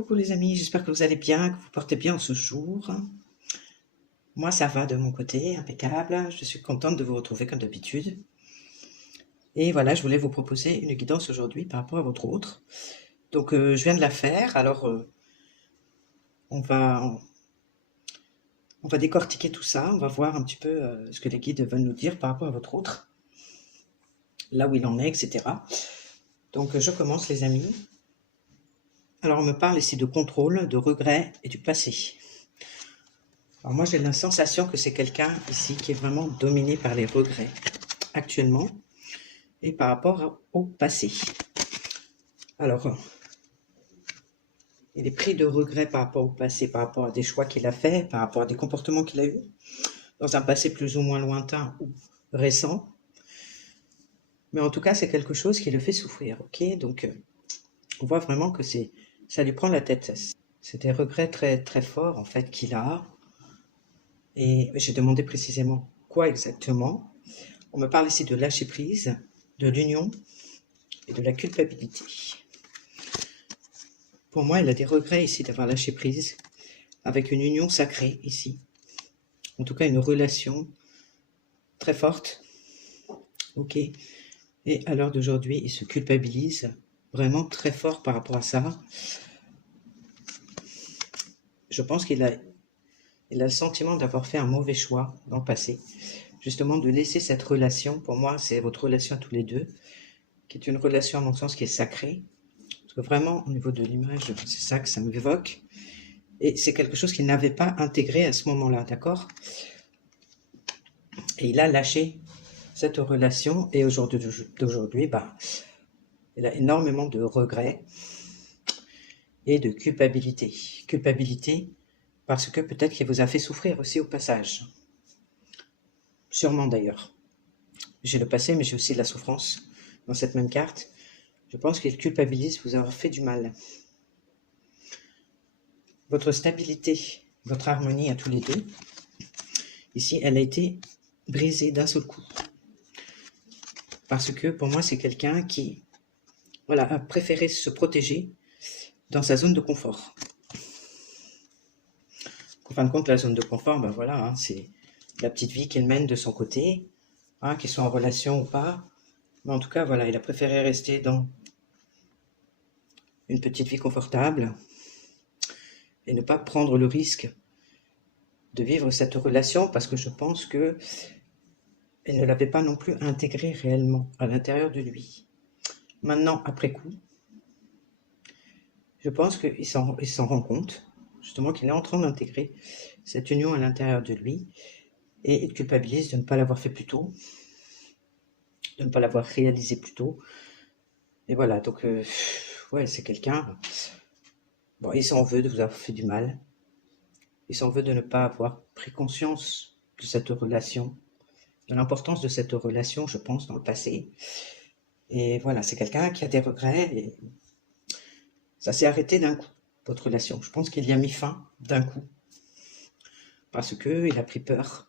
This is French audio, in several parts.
Coucou les amis, j'espère que vous allez bien, que vous portez bien en ce jour. Moi ça va de mon côté, impeccable. Je suis contente de vous retrouver comme d'habitude. Et voilà, je voulais vous proposer une guidance aujourd'hui par rapport à votre autre. Donc je viens de la faire, alors on va, on va décortiquer tout ça, on va voir un petit peu ce que les guides veulent nous dire par rapport à votre autre, là où il en est, etc. Donc je commence les amis. Alors on me parle ici de contrôle, de regret et du passé. Alors moi j'ai la sensation que c'est quelqu'un ici qui est vraiment dominé par les regrets actuellement et par rapport au passé. Alors il est pris de regrets par rapport au passé, par rapport à des choix qu'il a fait, par rapport à des comportements qu'il a eus dans un passé plus ou moins lointain ou récent. Mais en tout cas c'est quelque chose qui le fait souffrir, ok? Donc on voit vraiment que ça lui prend la tête. C'est des regrets très très forts en fait qu'il a. Et j'ai demandé précisément quoi exactement. On me parle ici de lâcher prise, de l'union et de la culpabilité. Pour moi, il a des regrets ici d'avoir lâché prise avec une union sacrée ici. En tout cas, une relation très forte. Ok. Et à l'heure d'aujourd'hui, il se culpabilise vraiment très fort par rapport à ça. Je pense qu'il a le sentiment d'avoir fait un mauvais choix dans le passé. Justement, de laisser cette relation, pour moi, c'est votre relation à tous les deux, qui est une relation, à mon sens, qui est sacrée. Parce que vraiment, au niveau de l'image, c'est ça que ça m'évoque. Et c'est quelque chose qu'il n'avait pas intégré à ce moment-là, d'accord? Et il a lâché cette relation, et d'aujourd'hui, bah, il a énormément de regrets et de culpabilité. Culpabilité parce que peut-être qu'il vous a fait souffrir aussi au passage. Sûrement d'ailleurs. J'ai le passé, mais j'ai aussi de la souffrance dans cette même carte. Je pense qu'il culpabilise vous avoir fait du mal. Votre stabilité, votre harmonie à tous les deux, ici, elle a été brisée d'un seul coup. Parce que pour moi, c'est quelqu'un qui a préféré se protéger dans sa zone de confort. En fin de compte, la zone de confort, ben voilà, hein, c'est la petite vie qu'il mène de son côté, hein, qu'ils soient en relation ou pas. Mais en tout cas, voilà, il a préféré rester dans une petite vie confortable et ne pas prendre le risque de vivre cette relation parce que je pense que elle ne l'avait pas non plus intégré réellement à l'intérieur de lui. Maintenant, après coup, je pense qu'il s'en rend compte, justement, qu'il est en train d'intégrer cette union à l'intérieur de lui et il culpabilise de ne pas l'avoir fait plus tôt, de ne pas l'avoir réalisé plus tôt. Et voilà, donc, ouais, c'est quelqu'un, bon, il s'en veut de vous avoir fait du mal, il s'en veut de ne pas avoir pris conscience de cette relation, de l'importance de cette relation, je pense, dans le passé. Et voilà, c'est quelqu'un qui a des regrets et ça s'est arrêté d'un coup, votre relation. Je pense qu'il y a mis fin d'un coup parce qu'il a pris peur.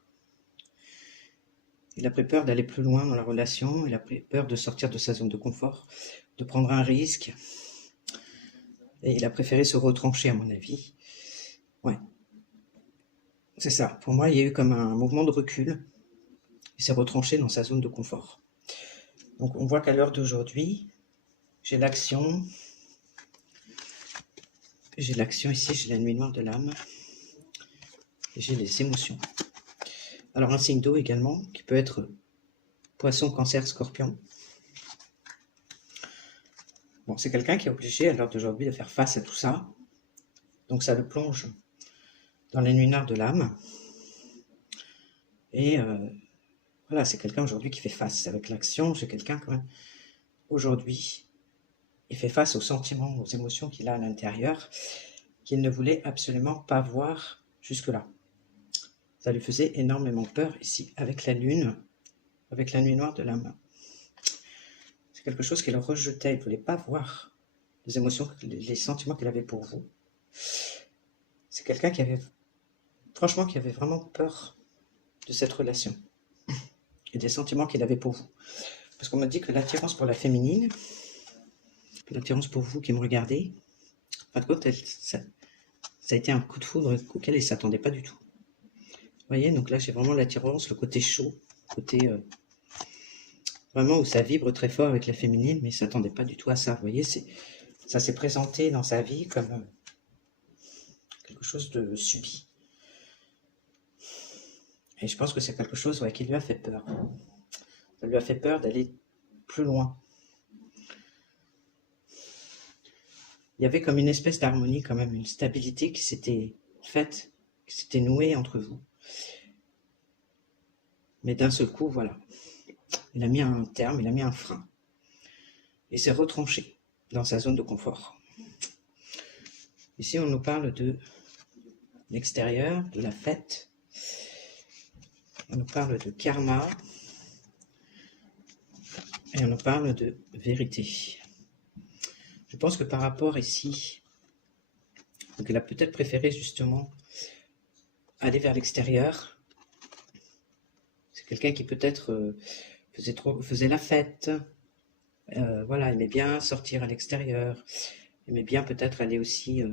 Il a pris peur d'aller plus loin dans la relation, il a pris peur de sortir de sa zone de confort, de prendre un risque. Et il a préféré se retrancher, à mon avis. Ouais, c'est ça. Pour moi, il y a eu comme un mouvement de recul. Il s'est retranché dans sa zone de confort. Donc, on voit qu'à l'heure d'aujourd'hui, j'ai l'action. J'ai l'action ici, j'ai la nuit noire de l'âme. Et j'ai les émotions. Alors, un signe d'eau également, qui peut être Poisson, Cancer, Scorpion. Bon, c'est quelqu'un qui est obligé à l'heure d'aujourd'hui de faire face à tout ça. Donc ça le plonge dans les nuits noires de l'âme. Et voilà, c'est quelqu'un aujourd'hui qui fait face avec l'action. C'est quelqu'un quand même, aujourd'hui, il fait face aux sentiments, aux émotions qu'il a à l'intérieur, qu'il ne voulait absolument pas voir jusque-là. Ça lui faisait énormément peur ici, avec la lune, avec la nuit noire de l'âme. C'est quelque chose qu'il rejetait, il ne voulait pas voir les émotions, les sentiments qu'il avait pour vous. C'est quelqu'un qui avait, franchement, qui avait vraiment peur de cette relation et des sentiments qu'il avait pour vous. Parce qu'on m'a dit que l'attirance pour la féminine, l'attirance pour vous qui me regardez, fin de compte, ça a été un coup de foudre auquel elle ne s'attendait pas du tout. Vous voyez, donc là, j'ai vraiment l'attirance, le côté chaud, le côté vraiment où ça vibre très fort avec la féminine, mais il ne s'attendait pas du tout à ça. Vous voyez, ça s'est présenté dans sa vie comme quelque chose de subi. Et je pense que c'est quelque chose qui lui a fait peur. Ça lui a fait peur d'aller plus loin. Il y avait comme une espèce d'harmonie, quand même, une stabilité qui s'était faite, qui s'était nouée entre vous. Mais d'un seul coup, voilà, il a mis un terme, il a mis un frein. Il s'est retranché dans sa zone de confort. Ici, on nous parle de l'extérieur, de la fête. On nous parle de karma. Et on nous parle de vérité. Je pense que par rapport ici, donc elle a peut-être préféré justement aller vers l'extérieur. C'est quelqu'un qui peut-être faisait la fête, voilà, aimait bien sortir à l'extérieur, aimait bien peut-être aller aussi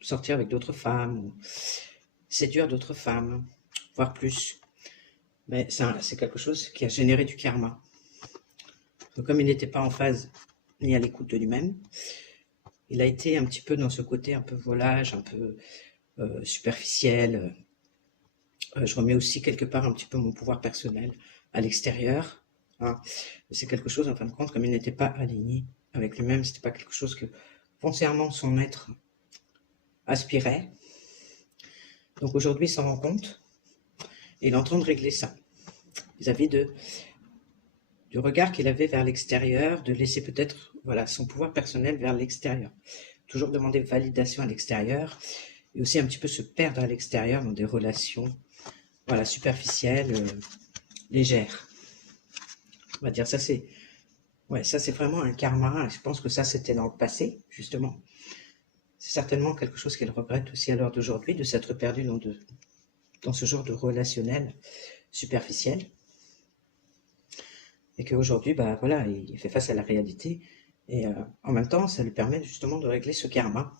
sortir avec d'autres femmes, ou séduire d'autres femmes, voire plus. Mais c'est quelque chose qui a généré du karma. Donc comme il n'était pas en phase ni à l'écoute de lui-même, il a été un petit peu dans ce côté un peu volage, un peu superficiel. Je remets aussi quelque part un petit peu mon pouvoir personnel à l'extérieur. Hein. C'est quelque chose, en fin de compte, comme il n'était pas aligné avec lui-même, c'était pas quelque chose que foncièrement son être aspirait. Donc aujourd'hui, il s'en rend compte et il est en train de régler ça vis-à-vis du regard qu'il avait vers l'extérieur, de laisser peut-être voilà, son pouvoir personnel vers l'extérieur. Toujours demander validation à l'extérieur et aussi un petit peu se perdre à l'extérieur dans des relations voilà, superficielles, légères. On va dire ça c'est vraiment un karma. Je pense que ça c'était dans le passé justement. C'est certainement quelque chose qu'elle regrette aussi à l'heure d'aujourd'hui de s'être perdue dans ce genre de relationnel superficiel. Et qu'aujourd'hui, bah voilà, il fait face à la réalité. Et en même temps, ça lui permet justement de régler ce karma.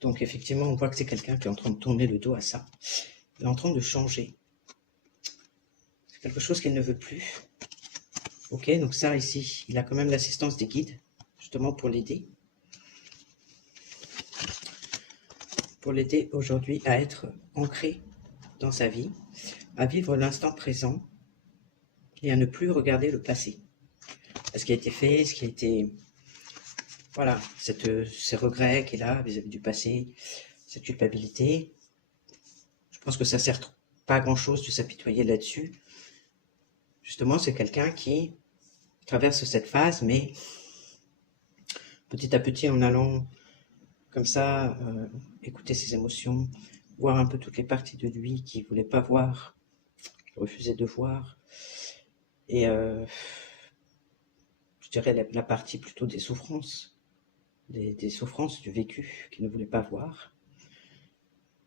Donc effectivement, on voit que c'est quelqu'un qui est en train de tourner le dos à ça. Il est en train de changer. C'est quelque chose qu'il ne veut plus. Ok, donc ça ici, il a quand même l'assistance des guides, justement pour l'aider. Pour l'aider aujourd'hui à être ancré dans sa vie, à vivre l'instant présent et à ne plus regarder le passé. Ce qui a été fait, ce qui a été... Voilà, ces regrets qu'il a vis-à-vis du passé, cette culpabilité. Je pense que ça ne sert pas à grand-chose de s'apitoyer là-dessus. Justement, c'est quelqu'un qui traverse cette phase, mais petit à petit, en allant comme ça, écouter ses émotions, voir un peu toutes les parties de lui qu'il ne voulait pas voir, qu'il refusait de voir, et je dirais la partie plutôt des souffrances, des souffrances du vécu qu'il ne voulait pas voir.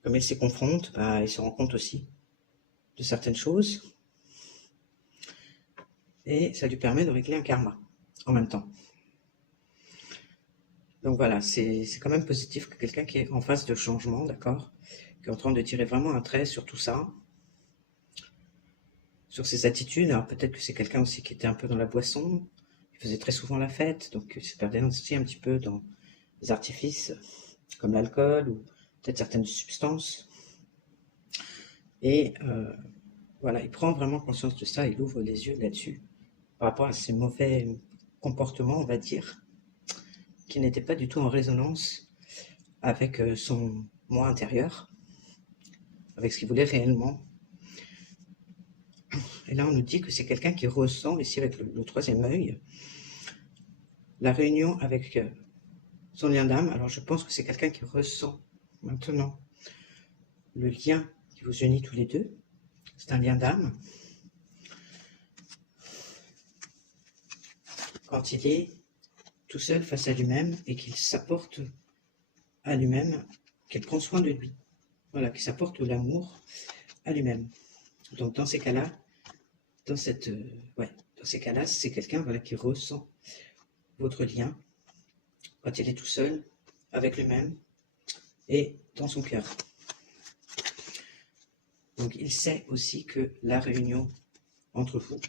Comme il s'y confronte, bah, il se rend compte aussi de certaines choses, et ça lui permet de régler un karma en même temps. Donc voilà, c'est quand même positif que quelqu'un qui est en phase de changement, d'accord, qui est en train de tirer vraiment un trait sur tout ça, sur ses attitudes. Alors peut-être que c'est quelqu'un aussi qui était un peu dans la boisson, il faisait très souvent la fête, donc il se perdait aussi un petit peu dans les artifices comme l'alcool ou peut-être certaines substances. Et voilà, il prend vraiment conscience de ça, il ouvre les yeux là-dessus par rapport à ces mauvais comportements, on va dire, qui n'étaient pas du tout en résonance avec son moi intérieur, avec ce qu'il voulait réellement. Et là, on nous dit que c'est quelqu'un qui ressent, ici avec le troisième œil, la réunion avec son lien d'âme. Alors, je pense que c'est quelqu'un qui ressent maintenant le lien qui vous unit tous les deux. C'est un lien d'âme. Quand il est tout seul face à lui-même et qu'il s'apporte à lui-même, qu'il prend soin de lui. Voilà, qu'il s'apporte l'amour à lui-même. Donc, dans ces cas-là, dans ces cas-là, c'est quelqu'un voilà, qui ressent votre lien quand il est tout seul, avec lui-même et dans son cœur. Donc il sait aussi que la réunion entre vous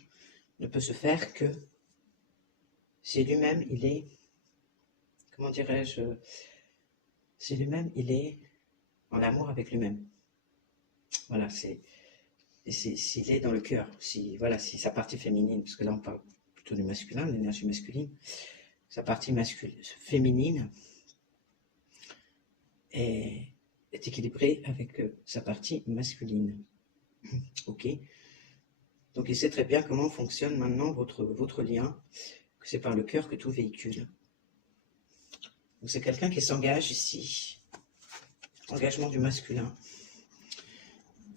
ne peut se faire que si lui-même il est, comment dirais-je, si lui-même il est en amour avec lui-même. Voilà, s'il est dans le cœur, si sa partie féminine, parce que là on parle plutôt du masculin, de l'énergie masculine, sa partie féminine est équilibrée avec sa partie masculine. Ok. Donc il sait très bien comment fonctionne maintenant votre lien, que c'est par le cœur que tout véhicule. Donc c'est quelqu'un qui s'engage ici, engagement du masculin,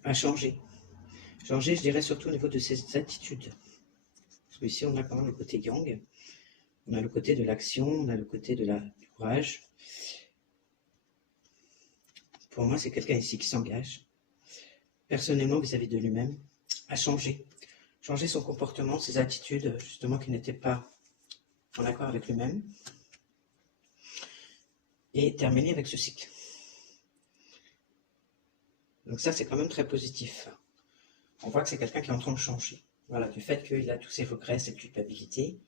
à changer. Changer, je dirais surtout au niveau de ses attitudes. Parce que ici on a quand même le côté yang, on a le côté de l'action, on a le côté du courage. Pour moi, c'est quelqu'un ici qui s'engage, personnellement vis-à-vis de lui-même, à changer. Changer son comportement, ses attitudes, justement, qui n'étaient pas en accord avec lui-même. Et terminer avec ce cycle. Donc ça, c'est quand même très positif. On voit que c'est quelqu'un qui est en train de changer. Voilà, du fait qu'il a tous ses regrets, cette culpabilité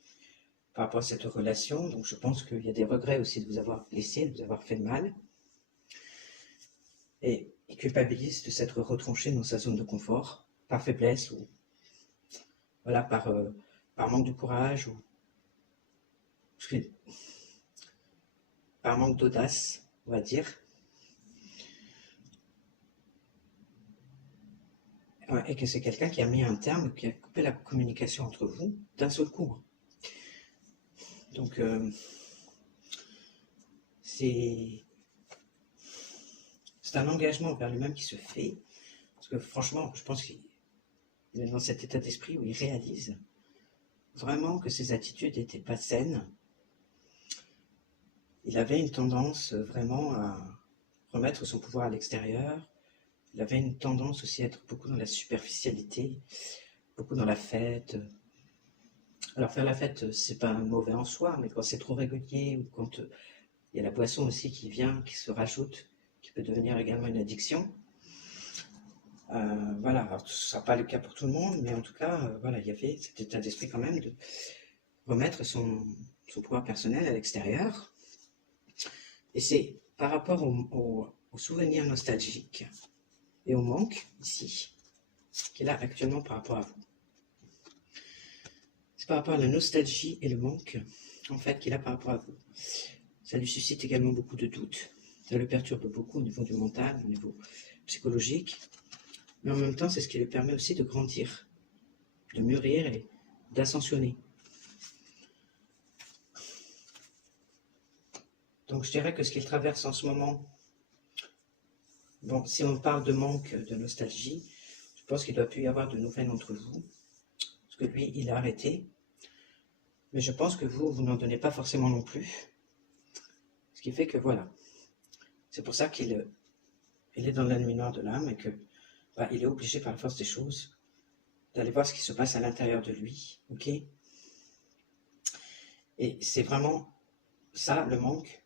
par rapport à cette relation. Donc je pense qu'il y a des regrets aussi de vous avoir blessé, de vous avoir fait mal. Et il culpabilise de s'être retranché dans sa zone de confort, par faiblesse ou voilà, par manque de courage ou par manque d'audace, on va dire. Et que c'est quelqu'un qui a mis un terme, qui a coupé la communication entre vous d'un seul coup. Donc, c'est un engagement vers lui-même qui se fait, parce que franchement, je pense qu'il est dans cet état d'esprit où il réalise vraiment que ses attitudes n'étaient pas saines. Il avait une tendance vraiment à remettre son pouvoir à l'extérieur. Il avait une tendance aussi à être beaucoup dans la superficialité, beaucoup dans la fête. Alors faire la fête, c'est pas mauvais en soi, mais quand c'est trop régulier ou quand il y a la boisson aussi qui vient, qui se rajoute, qui peut devenir également une addiction. Voilà, alors ce ne sera pas le cas pour tout le monde, mais en tout cas, voilà, il y avait cet état d'esprit quand même de remettre son pouvoir personnel à l'extérieur. Et c'est par rapport aux souvenirs nostalgiques et au manque, ici, qu'il a actuellement par rapport à vous. C'est par rapport à la nostalgie et le manque, en fait, qu'il a par rapport à vous. Ça lui suscite également beaucoup de doutes. Ça le perturbe beaucoup au niveau du mental, au niveau psychologique. Mais en même temps, c'est ce qui lui permet aussi de grandir, de mûrir et d'ascensionner. Donc je dirais que ce qu'il traverse en ce moment, bon, si on parle de manque, de nostalgie, je pense qu'il doit plus y avoir de nouvelles entre vous. Parce que lui, il a arrêté. Mais je pense que vous n'en donnez pas forcément non plus. Ce qui fait que voilà. C'est pour ça qu'il est dans la nuit noire de l'âme et que il est obligé par la force des choses d'aller voir ce qui se passe à l'intérieur de lui. Ok ? Et c'est vraiment ça, le manque,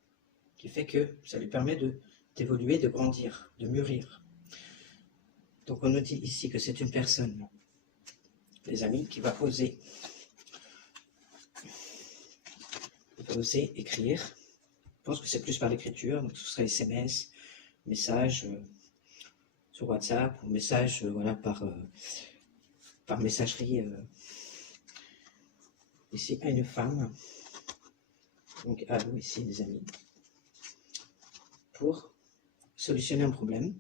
qui fait que ça lui permet d'évoluer, de grandir, de mûrir. Donc on nous dit ici que c'est une personne, les amis, qui va oser écrire. Je pense que c'est plus par l'écriture, donc ce serait SMS, message sur WhatsApp, ou message voilà, par messagerie ici à une femme. Donc à vous ici, les amis, pour solutionner un problème,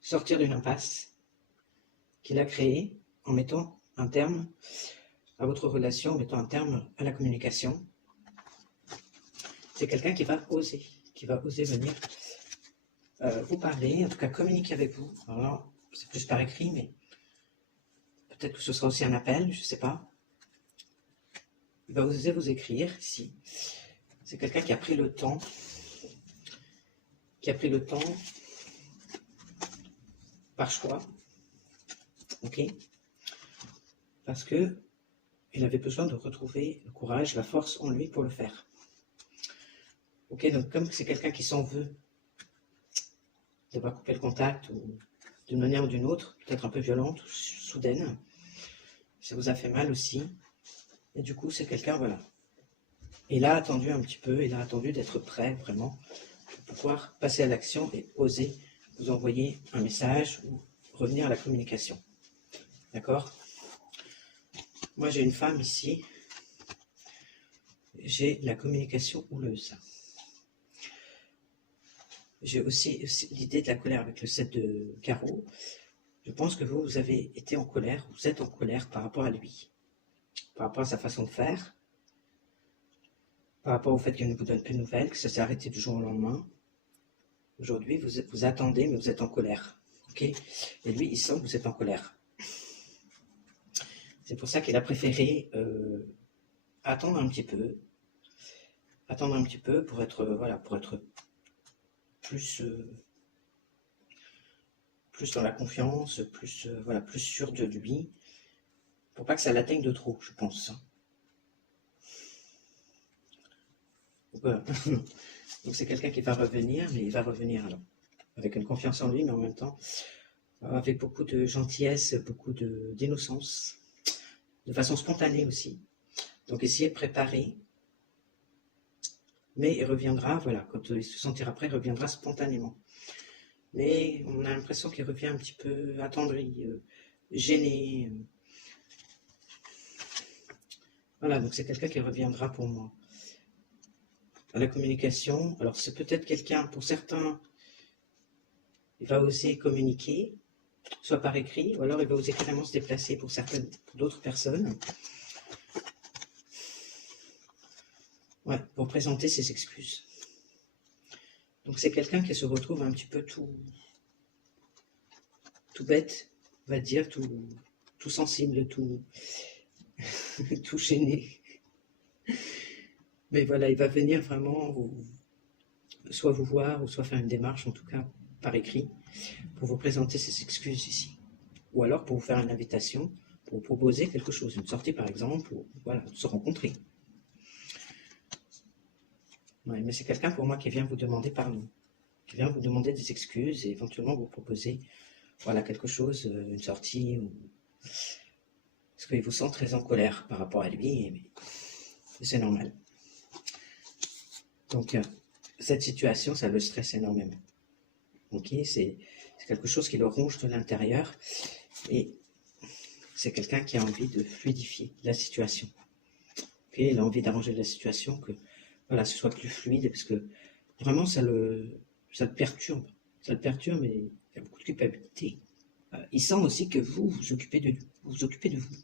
sortir d'une impasse qu'il a créée en mettant un terme à votre relation, en mettant un terme à la communication. C'est quelqu'un qui va oser venir vous parler, en tout cas communiquer avec vous. Alors, c'est plus par écrit, mais peut-être que ce sera aussi un appel, je ne sais pas. Il va oser vous écrire ici. C'est quelqu'un qui a pris le temps, par choix, ok, parce que il avait besoin de retrouver le courage, la force en lui pour le faire. Ok, donc comme c'est quelqu'un qui s'en veut d'avoir coupé le contact, ou d'une manière ou d'une autre, peut-être un peu violente, ou soudaine, ça vous a fait mal aussi. Et du coup, c'est quelqu'un, voilà. Il a attendu un petit peu, il a attendu d'être prêt, vraiment, pour pouvoir passer à l'action et oser vous envoyer un message ou revenir à la communication. D'accord? Moi, j'ai une femme ici. J'ai la communication houleuse. J'ai aussi l'idée de la colère avec le 7 de carreau. Je pense que vous avez été en colère, vous êtes en colère par rapport à lui, par rapport à sa façon de faire, par rapport au fait qu'il ne vous donne plus de nouvelles, que ça s'est arrêté du jour au lendemain. Aujourd'hui, vous attendez, mais vous êtes en colère. Ok? Et lui, il sent que vous êtes en colère. C'est pour ça qu'il a préféré attendre un petit peu pour être, voilà, pour être plus, plus dans la confiance, plus, voilà, plus sûr de lui, pour pas que ça l'atteigne de trop, je pense. Voilà. Donc c'est quelqu'un qui va revenir, mais il va revenir alors, avec une confiance en lui, mais en même temps avec beaucoup de gentillesse, beaucoup d'innocence, de façon spontanée aussi. Donc essayez de préparer, mais il reviendra, voilà, quand il se sentira prêt, il reviendra spontanément. Mais on a l'impression qu'il revient un petit peu attendri, gêné. Voilà, donc c'est quelqu'un qui reviendra pour moi. À la communication, alors c'est peut-être quelqu'un, pour certains, il va oser communiquer, soit par écrit, ou alors il va oser carrément se déplacer pour d'autres personnes. Ouais, pour présenter ses excuses. Donc c'est quelqu'un qui se retrouve un petit peu tout bête, on va dire, tout sensible, tout, tout gêné. Mais voilà, il va venir vraiment soit vous voir, ou soit faire une démarche, en tout cas par écrit, pour vous présenter ses excuses ici. Ou alors pour vous faire une invitation, pour vous proposer quelque chose, une sortie par exemple, ou voilà, se rencontrer. Ouais, mais c'est quelqu'un pour moi qui vient vous demander pardon, qui vient vous demander des excuses et éventuellement vous proposer voilà, quelque chose, une sortie, ou... parce qu'il vous sent très en colère par rapport à lui, et c'est normal. Donc cette situation, ça le stresse énormément. Ok, c'est quelque chose qui le ronge de l'intérieur, et c'est quelqu'un qui a envie de fluidifier la situation. Okay, il a envie d'arranger la situation, que voilà, ce soit plus fluide, parce que vraiment ça le perturbe. Ça le perturbe, mais il y a beaucoup de culpabilité. Il sent aussi que vous occupez de vous.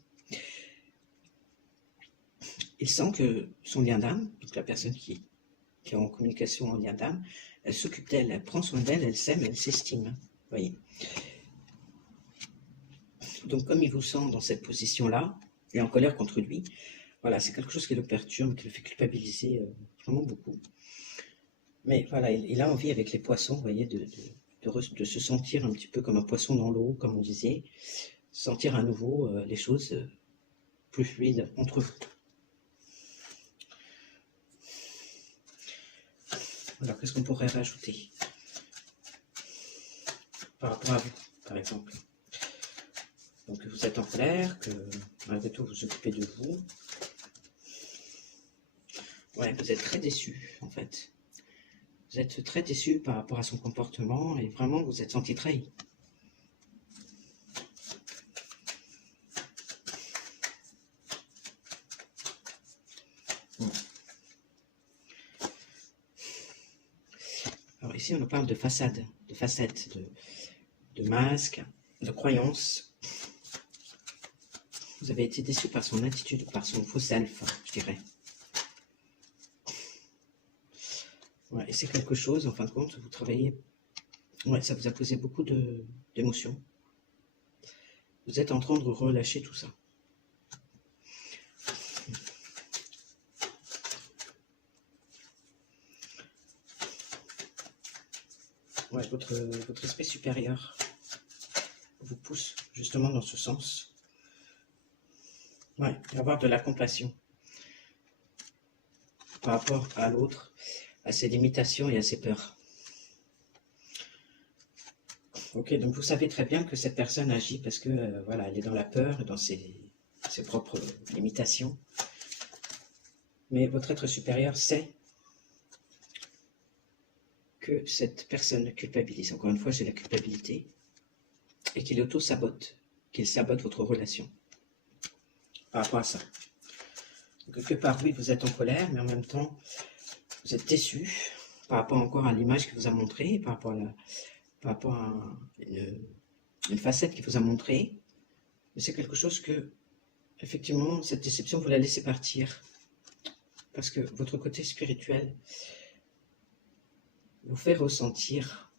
Il sent que son lien d'âme, donc la personne qui est en communication en lien d'âme, elle s'occupe d'elle, elle prend soin d'elle, elle s'aime, elle s'estime. Voyez. Donc comme il vous sent dans cette position-là, et en colère contre lui, voilà, c'est quelque chose qui le perturbe, qui le fait culpabiliser vraiment beaucoup. Mais voilà, il a envie avec les poissons, vous voyez, de se sentir un petit peu comme un poisson dans l'eau, comme on disait, sentir à nouveau les choses plus fluides entre vous. Alors, qu'est-ce qu'on pourrait rajouter par rapport à vous, par exemple? Donc, vous êtes en colère, que malgré tout, vous occupez de vous. Ouais, vous êtes très déçu, en fait. Vous êtes très déçu par rapport à son comportement, et vraiment, vous êtes senti trahi. Alors ici, on parle de façade, de facettes, de masques, de croyances. Vous avez été déçu par son attitude, par son faux self, je dirais. Ouais, et c'est quelque chose, en fin de compte, vous travaillez... Ouais, ça vous a posé beaucoup d'émotions. Vous êtes en train de relâcher tout ça. Ouais, votre esprit supérieur vous pousse justement dans ce sens. Ouais, avoir de la compassion par rapport à l'autre, à ses limitations et à ses peurs. Ok, donc vous savez très bien que cette personne agit parce que voilà, elle est dans la peur, dans ses propres limitations. Mais votre être supérieur sait que cette personne culpabilise. Encore une fois, j'ai la culpabilité et qu'il auto-sabote, qu'il sabote votre relation par rapport à ça. Donc, quelque part, oui, vous êtes en colère, mais en même temps, vous êtes déçu par rapport encore à l'image qu'il vous a montrée, par rapport à une facette qu'il vous a montrée. Mais c'est quelque chose que, effectivement, cette déception, vous la laissez partir. Parce que votre côté spirituel vous fait ressentir,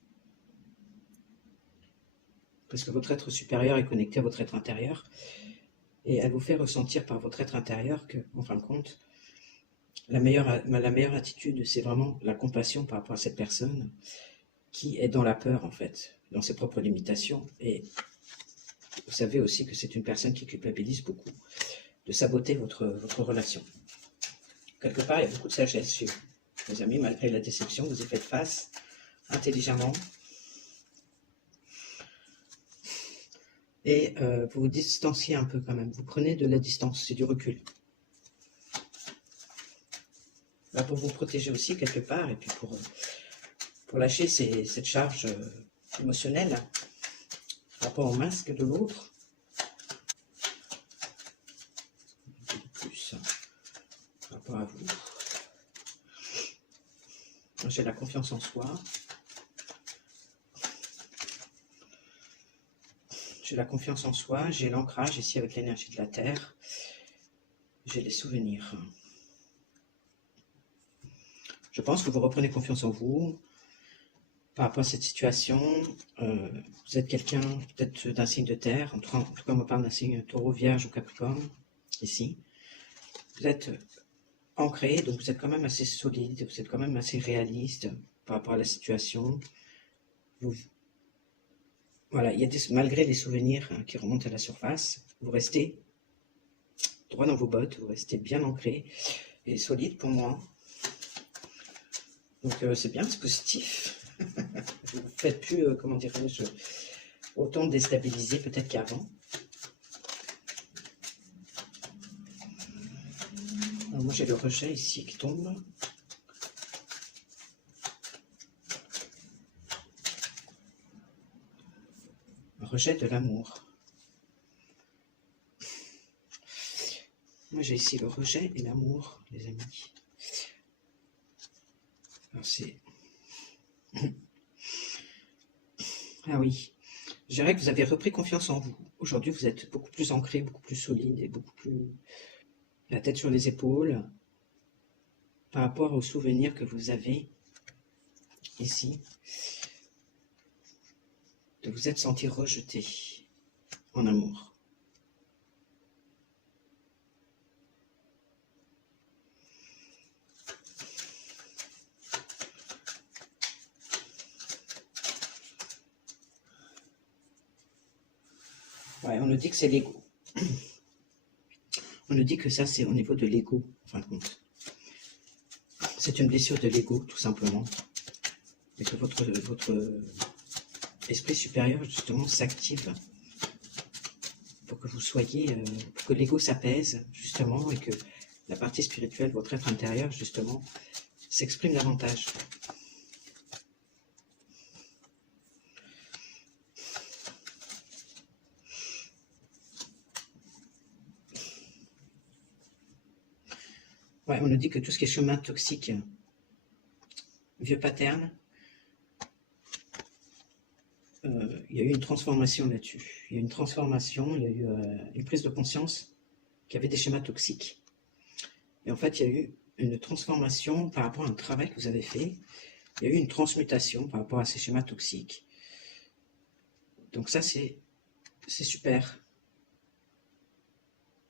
parce que votre être supérieur est connecté à votre être intérieur, et elle vous fait ressentir par votre être intérieur que, en fin de compte, la meilleure attitude, c'est vraiment la compassion par rapport à cette personne qui est dans la peur, en fait, dans ses propres limitations. Et vous savez aussi que c'est une personne qui culpabilise beaucoup de saboter votre relation. Quelque part, il y a beaucoup de sagesse chez vous. Mes amis, malgré la déception, vous y faites face intelligemment. Et vous vous distanciez un peu quand même. Vous prenez de la distance, c'est du recul. Là, pour vous protéger aussi quelque part, et puis pour lâcher cette charge émotionnelle par rapport au masque de l'autre. Plus par rapport à vous. J'ai la confiance en soi. J'ai la confiance en soi, j'ai l'ancrage ici avec l'énergie de la Terre. J'ai les souvenirs. Je pense que vous reprenez confiance en vous par rapport à cette situation. Vous êtes quelqu'un peut-être d'un signe de terre, en tout cas on me parle d'un signe taureau, vierge ou capricorne, ici. Vous êtes ancré, donc vous êtes quand même assez solide, vous êtes quand même assez réaliste par rapport à la situation. Voilà, il y a malgré les souvenirs qui remontent à la surface, vous restez droit dans vos bottes, vous restez bien ancré et solide pour moi. Donc c'est bien, c'est positif. Vous ne faites plus, comment dirais-je, autant déstabilisé peut-être qu'avant. Moi j'ai le rejet ici qui tombe. Rejet de l'amour. Moi j'ai ici le rejet et l'amour, les amis. Alors c'est... Ah oui, je dirais que vous avez repris confiance en vous. Aujourd'hui vous êtes beaucoup plus ancré, beaucoup plus solide et beaucoup plus... la tête sur les épaules par rapport aux souvenirs que vous avez ici. De vous être senti rejeté en amour. Ouais, on nous dit que c'est l'ego. On nous dit que ça, c'est au niveau de l'ego, en fin de compte. C'est une blessure de l'ego, tout simplement. Et que votre esprit supérieur, justement, s'active pour que vous soyez, pour que l'ego s'apaise, justement, et que la partie spirituelle, votre être intérieur, justement, s'exprime davantage. Ouais, on nous dit que tout ce qui est chemin toxique, vieux pattern, il y a eu une transformation là-dessus. Il y a eu une transformation, il y a eu une prise de conscience qu'il y avait des schémas toxiques. Et en fait, il y a eu une transformation par rapport à un travail que vous avez fait. Il y a eu une transmutation par rapport à ces schémas toxiques. Donc ça, c'est super.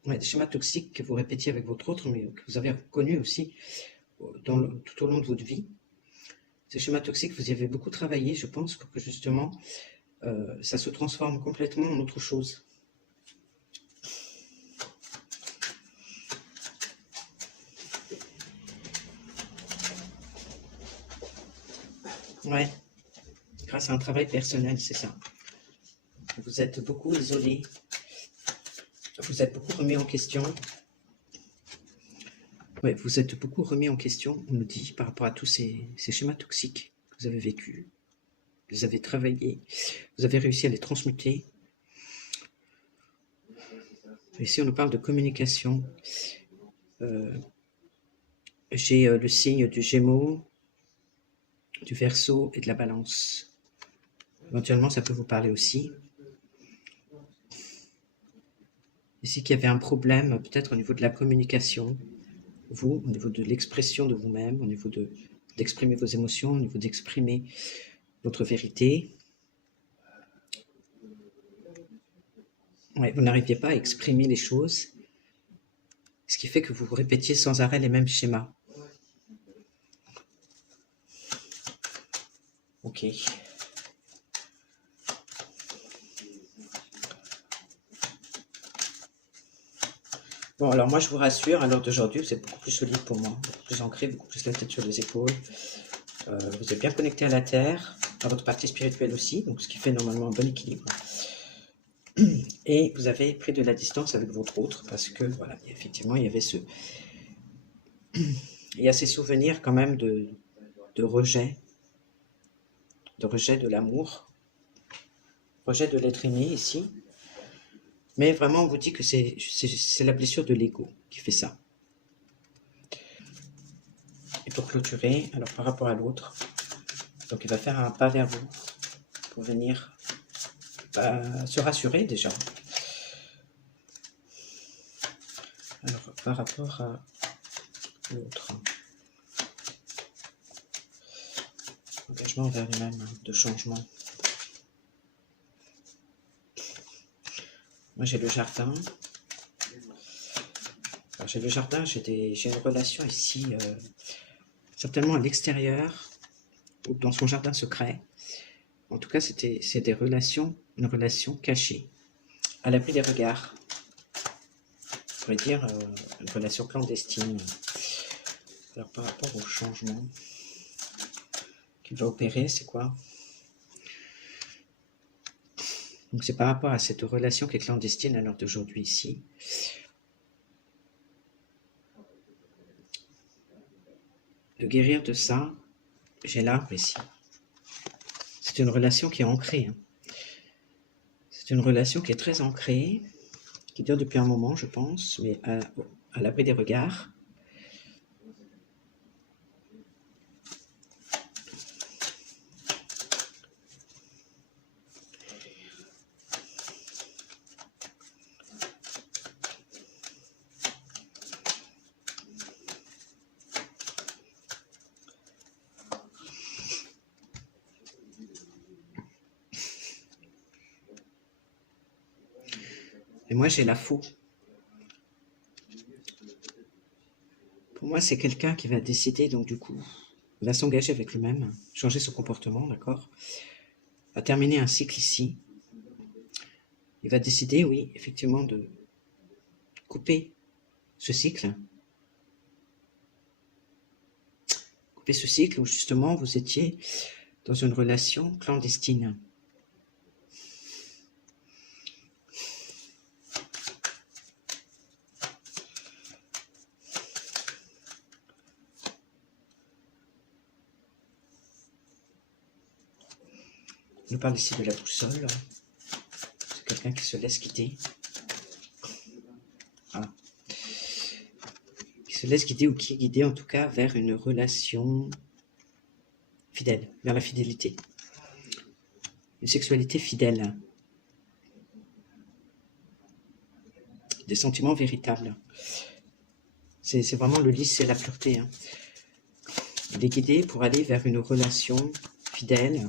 Ouais, des schémas toxiques que vous répétiez avec votre autre, mais que vous avez connus aussi tout au long de votre vie. Ces schémas toxiques, vous y avez beaucoup travaillé, je pense, pour que justement, ça se transforme complètement en autre chose. Ouais, grâce à un travail personnel, c'est ça. Vous êtes beaucoup isolé, vous êtes beaucoup remis en question. Ouais, vous êtes beaucoup remis en question, on nous dit, par rapport à tous ces schémas toxiques que vous avez vécus. Vous avez travaillé, vous avez réussi à les transmuter. Ici, on nous parle de communication. J'ai le signe du Gémeaux, du Verseau et de la Balance. Éventuellement, ça peut vous parler aussi. Ici, qu'il y avait un problème, peut-être au niveau de la communication, vous, au niveau de l'expression de vous-même, au niveau d'exprimer vos émotions, au niveau d'exprimer votre vérité. Ouais, vous n'arriviez pas à exprimer les choses, ce qui fait que vous répétiez sans arrêt les mêmes schémas. Ok. Bon, alors moi je vous rassure, à l'heure d'aujourd'hui, vous êtes beaucoup plus solide pour moi, beaucoup plus ancré, beaucoup plus la tête sur les épaules. Vous êtes bien connecté à la Terre, à votre partie spirituelle aussi, donc ce qui fait normalement un bon équilibre. Et vous avez pris de la distance avec votre autre, parce que voilà, effectivement, il y avait il y a ces souvenirs quand même de rejet, de l'amour, rejet de l'être aimé ici. Mais vraiment, on vous dit que c'est la blessure de l'ego qui fait ça. Et pour clôturer, alors par rapport à l'autre, donc il va faire un pas vers vous pour venir se rassurer déjà. Alors par rapport à l'autre, engagement vers lui-même, de changement. Moi j'ai le jardin. Alors j'ai le jardin, j'ai une relation ici, certainement à l'extérieur, ou dans son jardin secret. En tout cas, c'est des relations, une relation cachée, à l'abri des regards. On pourrait dire une relation clandestine. Alors par rapport au changement qu'il va opérer, c'est quoi? Donc c'est par rapport à cette relation qui est clandestine à l'heure d'aujourd'hui ici. De guérir de ça, j'ai l'arbre ici. C'est une relation qui est ancrée. Hein. C'est une relation qui est très ancrée, qui dure depuis un moment, je pense, mais à l'abri des regards. Et moi, j'ai la faux. Pour moi, c'est quelqu'un qui va décider, donc du coup, va s'engager avec lui-même, changer son comportement, d'accord? Va terminer un cycle ici. Il va décider, oui, effectivement, de couper ce cycle. Couper ce cycle où justement vous étiez dans une relation clandestine. On nous parle ici de la boussole. C'est quelqu'un qui se laisse guider. Voilà. Qui se laisse guider ou qui est guidé en tout cas vers une relation fidèle, vers la fidélité. Une sexualité fidèle. Des sentiments véritables. C'est vraiment le lys, c'est la pureté. Hein. Il est guidé pour aller vers une relation fidèle.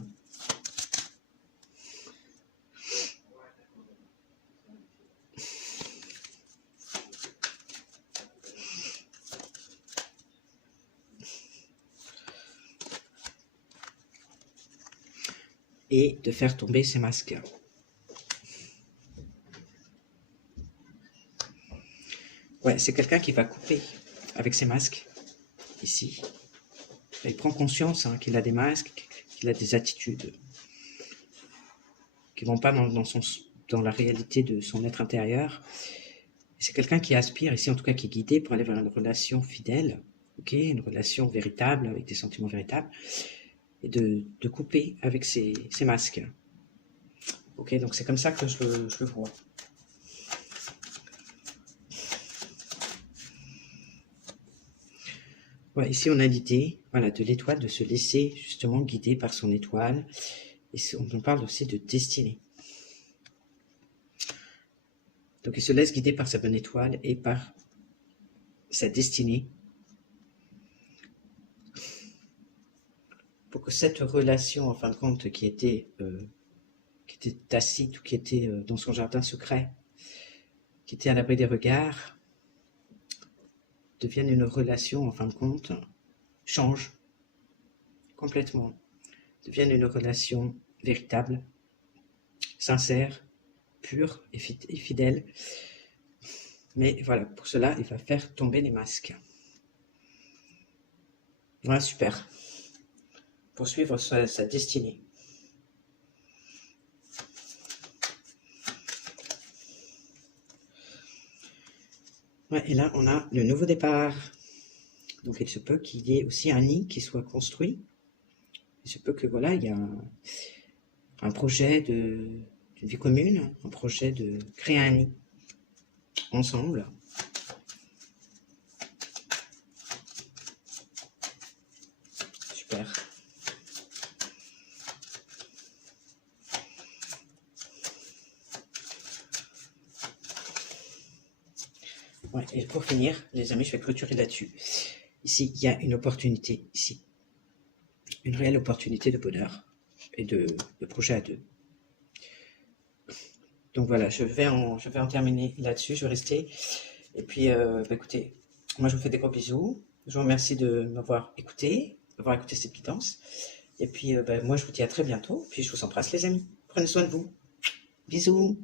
Et de faire tomber ces masques. Ouais, c'est quelqu'un qui va couper avec ses masques, ici. Il prend conscience hein, qu'il a des masques, qu'il a des attitudes qui vont pas dans la réalité de son être intérieur. C'est quelqu'un qui aspire, ici en tout cas qui est guidé pour aller vers une relation fidèle, ok, une relation véritable, avec des sentiments véritables, et de couper avec ces masques. Ok, donc c'est comme ça que je le vois. Ouais, ici on a l'idée, voilà, de l'étoile, de se laisser justement guider par son étoile. Et on parle aussi de destinée. Donc il se laisse guider par sa bonne étoile et par sa destinée. Pour que cette relation, en fin de compte, qui était tacite ou qui était dans son jardin secret, qui était à l'abri des regards, devienne une relation, en fin de compte, change complètement, devienne une relation véritable, sincère, pure et fidèle. Mais voilà, pour cela, il va faire tomber les masques. Voilà, super. Pour suivre sa destinée. Ouais, et là, on a le nouveau départ. Donc, il se peut qu'il y ait aussi un nid qui soit construit. Il se peut que, voilà, il y a un projet d'une vie commune, un projet de créer un nid ensemble. Super. Ouais, et pour finir, les amis, je vais clôturer là-dessus. Ici, il y a une opportunité, ici. Une réelle opportunité de bonheur et de projet à deux. Donc voilà, je vais en terminer là-dessus, je vais rester. Et puis, écoutez, moi je vous fais des gros bisous. Je vous remercie de m'avoir écouté, d'avoir écouté cette guidance. Et puis, moi je vous dis à très bientôt. Puis je vous embrasse les amis. Prenez soin de vous. Bisous.